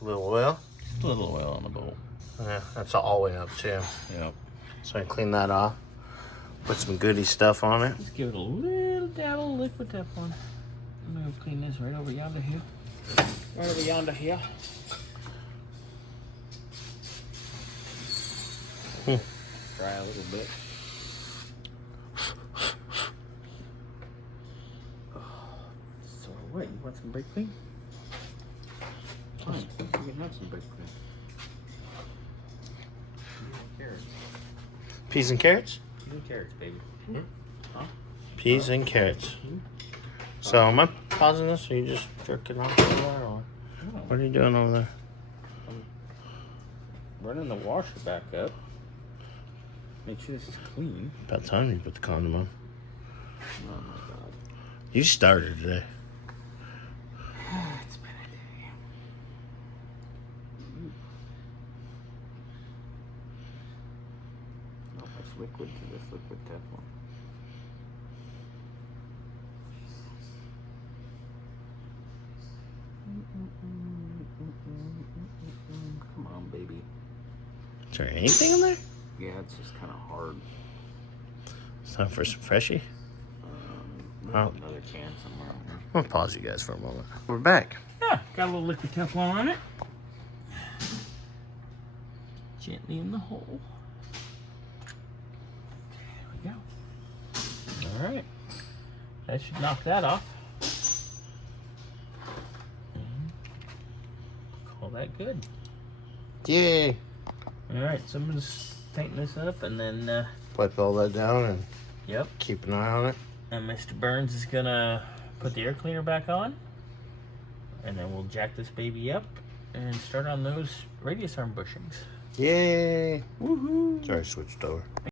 A little oil? Just a little oil on the bolt. Yeah, that's all the way up too. Yep. So I clean that off. Put some goody stuff on it. Just give it a little dabble of liquid Teflon. I'm gonna clean this right over yonder here. Right over yonder here. Try a little bit. So what? You want some brake clean? Fine. You can have some brake clean. Carrots. Peas and carrots? Peas and carrots, baby. Huh? Peas and carrots. So am I pausing this or you just jerking off over there? Or what are you doing over there? I'm running the washer back up. Make sure this is clean. About time you put the condom on. Oh my god. You started today. It's been a day. Not much liquid to this liquid Teflon. Come on, baby. Is there anything in there? Yeah, it's just kind of hard. It's time for some freshie. There's another can somewhere on here. I'll pause you guys for a moment. We're back. Yeah, got a little liquid Teflon on it. Gently in the hole. There we go. All right. That should knock that off. And call that good. Yay. All right, so I'm gonna tighten this up and then, Wipe all that down and yep. keep an eye on it. And Mr. Burns is gonna put the air cleaner back on. And then we'll jack this baby up and start on those radius arm bushings. Yay. Woohoo! Sorry, I switched over.